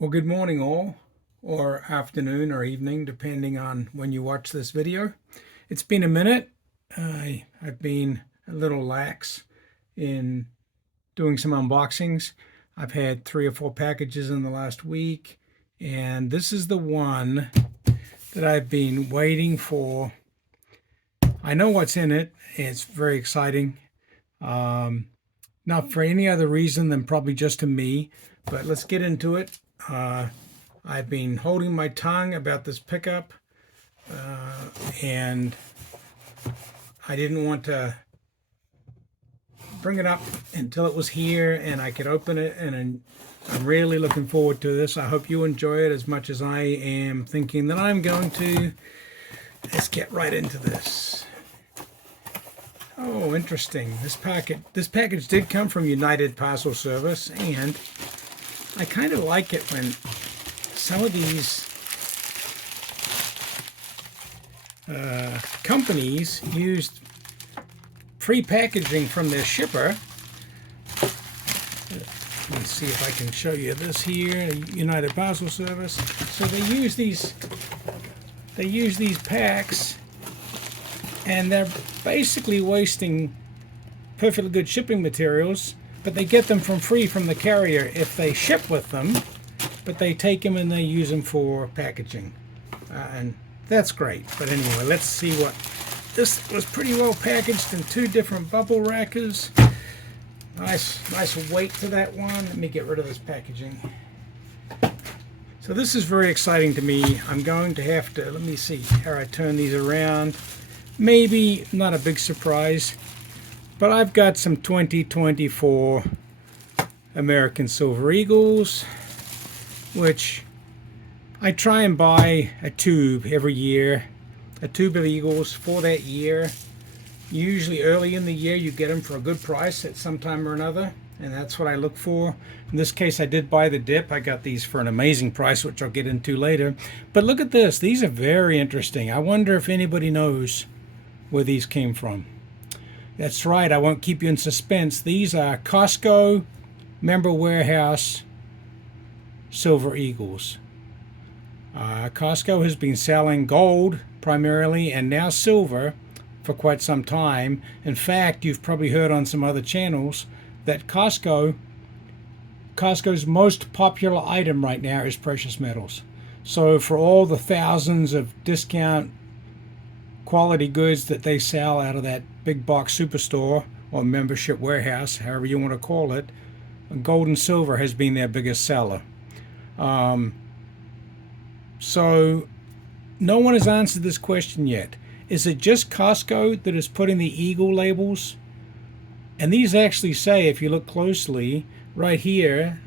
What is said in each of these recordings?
Well, good morning all, or afternoon or evening, depending on when you watch this video. It's been a minute. I've been a little lax in doing some unboxings. I've had 3 or 4 packages in the last week, and this is the one that I've been waiting for. I know what's in it. It's very exciting. Not for any other reason than probably just to me, but let's get into it. I've been holding my tongue about this pickup, and I didn't want to bring it up until it was here and I could open it, and I'm really looking forward to this. I hope you enjoy it as much as I am thinking that I'm going to. Let's get right into this. Oh, interesting. This package did come from United Parcel Service, and I kind of like it when some of these companies used free packaging from their shipper. Let me see if I can show you this here. United Parcel Service. So they use these packs, and they're basically wasting perfectly good shipping materials, but they get them free from the carrier if they ship with them, but they take them and they use them for packaging, and that's great. But anyway, let's see what this was. Pretty well packaged in 2 different bubble wrappers. Nice weight to that one. Let me get rid of this packaging. So this is very exciting to me. I'm going to have to, let me see how I turn these around. Maybe not a big surprise, but I've got some 2024 American Silver Eagles, which I try and buy a tube every year, a tube of Eagles for that year. Usually early in the year you get them for a good price at some time or another, and that's what I look for. In this case, I did buy the dip. I got these for an amazing price, which I'll get into later. But look at this. These are very interesting. I wonder if anybody knows where these came from. That's right, I won't keep you in suspense. These are Costco Member Warehouse Silver Eagles. Costco has been selling gold primarily and now silver for quite some time. In fact, you've probably heard on some other channels that Costco's most popular item right now is precious metals. So for all the thousands of discount quality goods that they sell out of that big box superstore or membership warehouse, however you want to call it, gold and silver has been their biggest seller. So no one has answered this question yet. Is it just Costco that is putting the Eagle labels? And these actually say, if you look closely, right here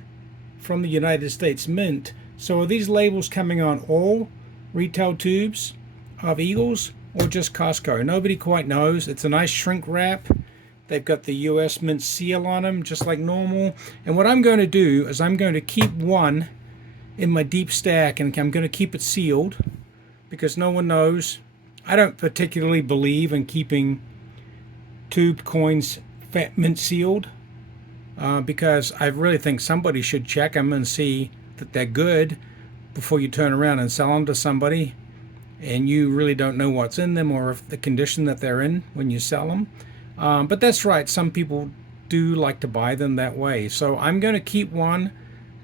from the United States Mint. So are these labels coming on all retail tubes of Eagles, or just Costco? Nobody quite knows. It's a nice shrink wrap. They've got the US Mint seal on them, just like normal. And what I'm going to do is I'm going to keep one in my deep stack, and I'm going to keep it sealed because no one knows. I don't particularly believe in keeping tubed coins mint sealed because I really think somebody should check them and see that they're good before you turn around and sell them to somebody, and you really don't know what's in them or if the condition that they're in when you sell them. But that's right, some people do like to buy them that way. So I'm going to keep one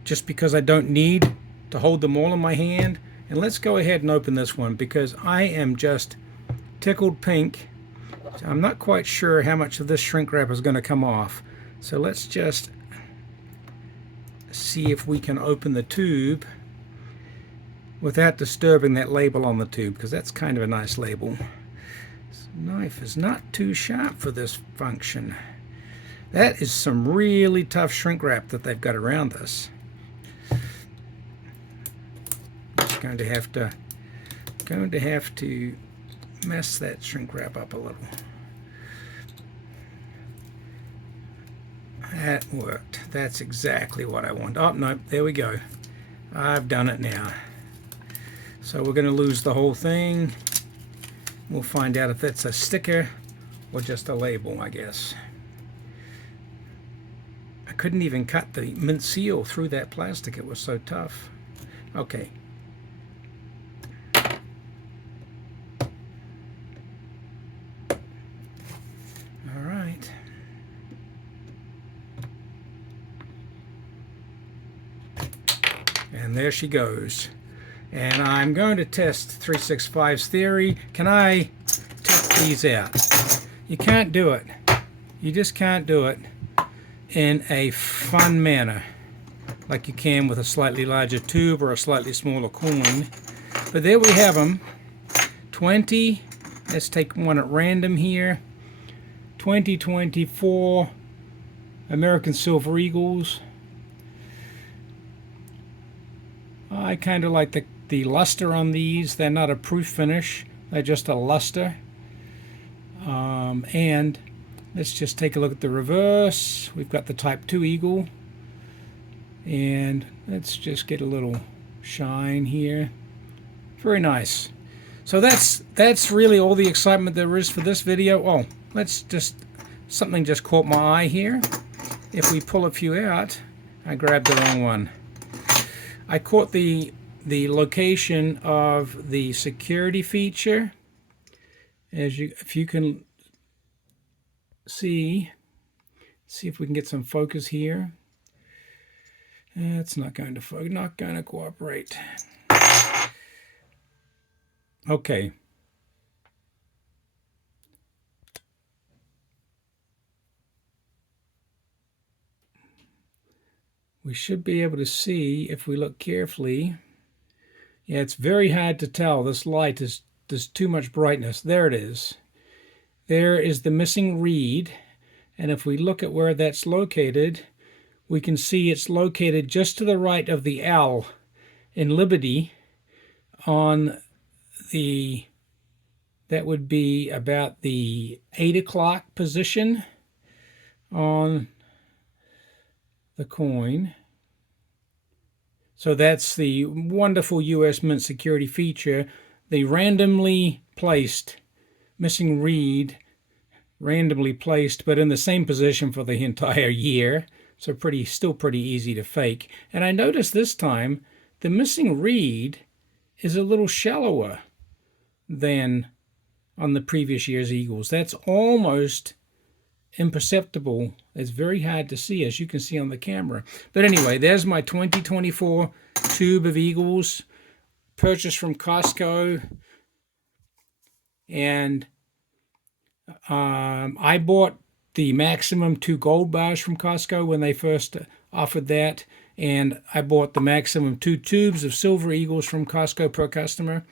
just because I don't need to hold them all in my hand. And let's go ahead and open this one because I am just tickled pink. I'm not quite sure how much of this shrink wrap is going to come off. So let's just see if we can open the tube without disturbing that label on the tube, because that's kind of a nice label. This knife is not too sharp for this function. That is some really tough shrink wrap that they've got around this. Just going to have to mess that shrink wrap up a little. That worked. That's exactly what I want. Oh no, there we go. I've done it now. So we're going to lose the whole thing. We'll find out if it's a sticker or just a label, I guess. I couldn't even cut the mint seal through that plastic. It was so tough. Okay. All right. And there she goes. And I'm going to test 365's theory. Can I take these out? You can't do it. You just can't do it in a fun manner like you can with a slightly larger tube or a slightly smaller coin. But there we have them. 20. Let's take one at random here. 2024 American Silver Eagles. I kind of like the luster on these. They're not a proof finish. They're just a luster. And let's just take a look at the reverse. We've got the Type 2 Eagle. And let's just get a little shine here. Very nice. So that's really all the excitement there is for this video. Oh, something just caught my eye here. If we pull a few out, I grabbed the wrong one. I caught the location of the security feature. If you can see if we can get some focus here. It's not going to cooperate. Okay. We should be able to see if we look carefully. Yeah, it's very hard to tell. This light there's too much brightness. There it is. There is the missing reed. And if we look at where that's located, we can see it's located just to the right of the L in Liberty on that would be about the 8 o'clock position on the coin. So that's the wonderful US Mint security feature. The randomly placed missing reed, randomly placed, but in the same position for the entire year. So still pretty easy to fake. And I noticed this time the missing reed is a little shallower than on the previous year's Eagles. That's almost imperceptible. It's very hard to see, as you can see on the camera. But anyway, there's my 2024 tube of Eagles purchased from Costco. And I bought the maximum 2 gold bars from Costco when they first offered that. And I bought the maximum 2 tubes of silver Eagles from Costco per customer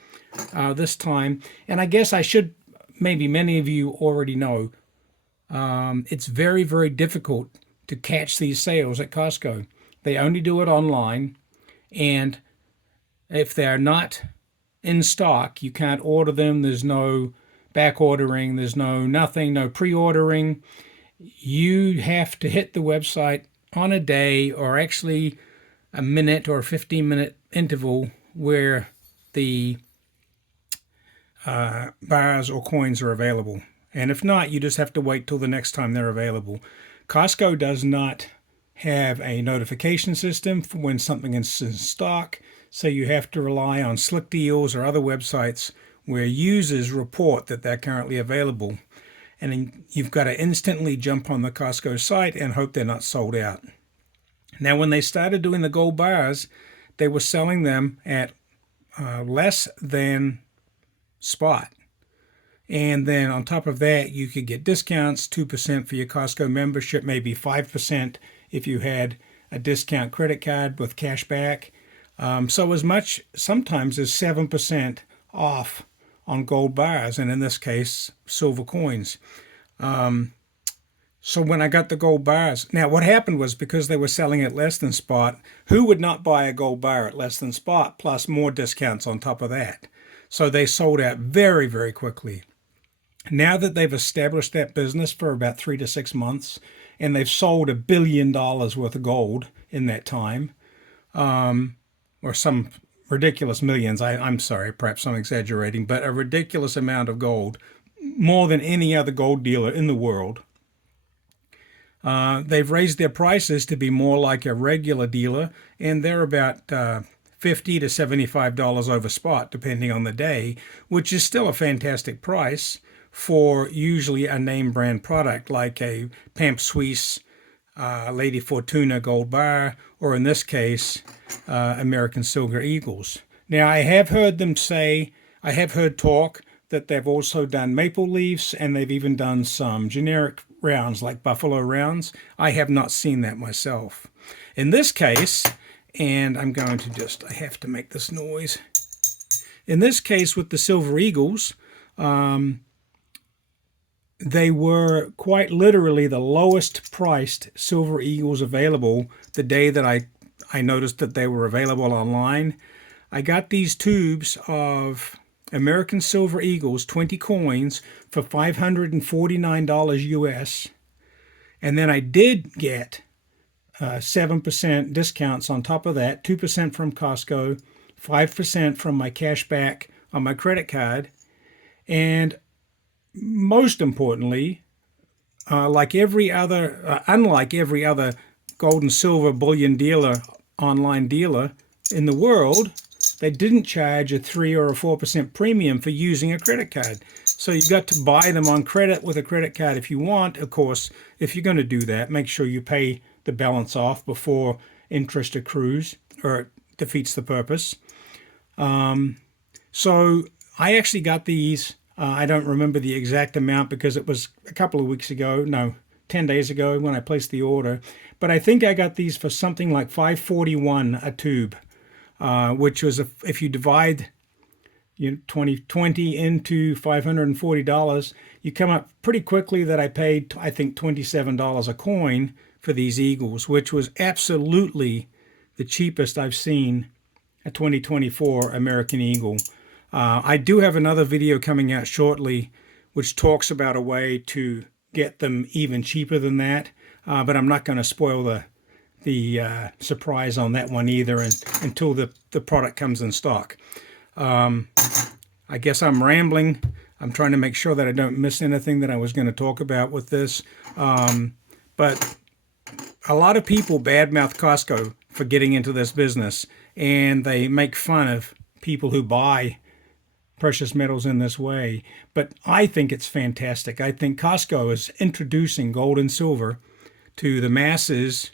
this time. And I guess I should, maybe many of you already know, it's very, very difficult to catch these sales at Costco. They only do it online. And if they're not in stock, you can't order them. There's no back ordering. There's no pre-ordering. You have to hit the website on a day, or actually a minute or a 15-minute interval, where the bars or coins are available. And if not, you just have to wait till the next time they're available. Costco does not have a notification system for when something is in stock, so you have to rely on Slick Deals or other websites where users report that they're currently available. And then you've got to instantly jump on the Costco site and hope they're not sold out. Now, when they started doing the gold bars, they were selling them at less than spot. And then on top of that, you could get discounts, 2% for your Costco membership, maybe 5% if you had a discount credit card with cash back. So as much sometimes as 7% off on gold bars, and in this case, silver coins. So when I got the gold bars, now what happened was, because they were selling at less than spot, who would not buy a gold bar at less than spot, plus more discounts on top of that? So they sold out very, very quickly. Now that they've established that business for about 3 to 6 months, and they've sold $1 billion worth of gold in that time, or some ridiculous millions. I'm sorry, perhaps I'm exaggerating, but a ridiculous amount of gold, more than any other gold dealer in the world. They've raised their prices to be more like a regular dealer, and they're about $50 to $75 over spot, depending on the day, which is still a fantastic price for usually a name brand product like a Pamp Suisse Lady Fortuna Gold Bar, or in this case, American Silver Eagles. Now, I have heard talk that they've also done maple leafs, and they've even done some generic rounds like buffalo rounds. I have not seen that myself. In this case, and I'm going to I have to make this noise. In this case with the Silver Eagles, they were quite literally the lowest priced Silver Eagles available the day that I noticed that they were available online. I got these tubes of American Silver Eagles, 20 coins, for $549 US. And then I did get 7% discounts on top of that, 2% from Costco, 5% from my cash back on my credit card. And most importantly, unlike every other gold and silver bullion dealer, online dealer in the world, they didn't charge a 3 or a 4% premium for using a credit card. So you got to buy them on credit with a credit card if you want. Of course, if you're going to do that, make sure you pay the balance off before interest accrues or it defeats the purpose. So I actually got these. I don't remember the exact amount because it was a couple of weeks ago. No, 10 days ago when I placed the order. But I think I got these for something like $5.41 a tube. Which was, if you divide 2020 into $540, you come up pretty quickly that I paid, I think, $27 a coin for these Eagles, which was absolutely the cheapest I've seen a 2024 American Eagle. I do have another video coming out shortly which talks about a way to get them even cheaper than that, but I'm not going to spoil the surprise on that one either until the product comes in stock. I guess I'm rambling. I'm trying to make sure that I don't miss anything that I was going to talk about with this. But a lot of people badmouth Costco for getting into this business, and they make fun of people who buy precious metals in this way. But I think it's fantastic. I think Costco is introducing gold and silver to the masses,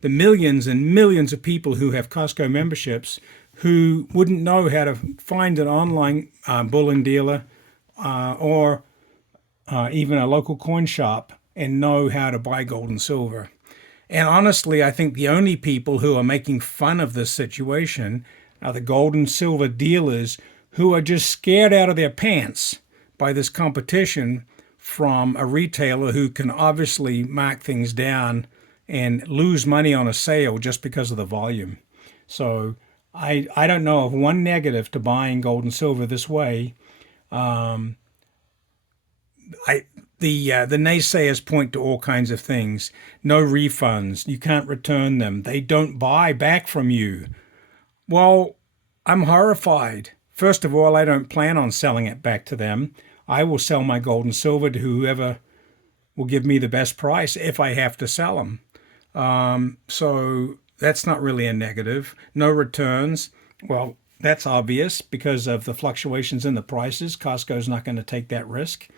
the millions and millions of people who have Costco memberships who wouldn't know how to find an online bullion dealer or even a local coin shop and know how to buy gold and silver. And honestly, I think the only people who are making fun of this situation are the gold and silver dealers who are just scared out of their pants by this competition from a retailer who can obviously mark things down and lose money on a sale just because of the volume. So I don't know of one negative to buying gold and silver this way. The naysayers point to all kinds of things. No refunds. You can't return them. They don't buy back from you. Well, I'm horrified. First of all, I don't plan on selling it back to them. I will sell my gold and silver to whoever will give me the best price if I have to sell them. So that's not really a negative. No returns. Well, that's obvious because of the fluctuations in the prices. Costco's not going to take that risk.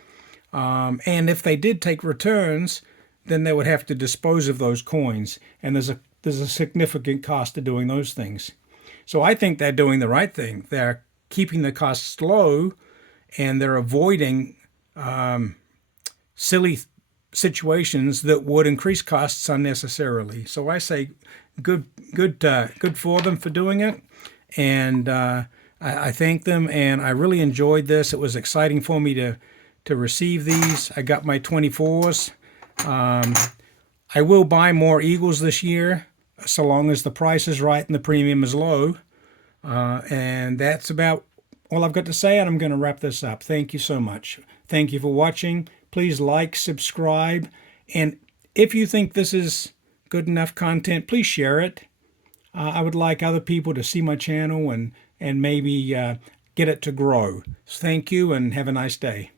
And if they did take returns, then they would have to dispose of those coins. And there's a significant cost to doing those things. So I think they're doing the right thing. They're keeping the costs low, and they're avoiding silly situations that would increase costs unnecessarily. So I say good for them for doing it, and I thank them, and I really enjoyed this. It was exciting for me to receive these. I got my 24s. I will buy more Eagles this year, so long as the price is right and the premium is low. And that's about all I've got to say, and I'm going to wrap this up. Thank you so much. Thank you for watching. Please like, subscribe, and if you think this is good enough content, please share it. I would like other people to see my channel and maybe get it to grow. Thank you, and have a nice day.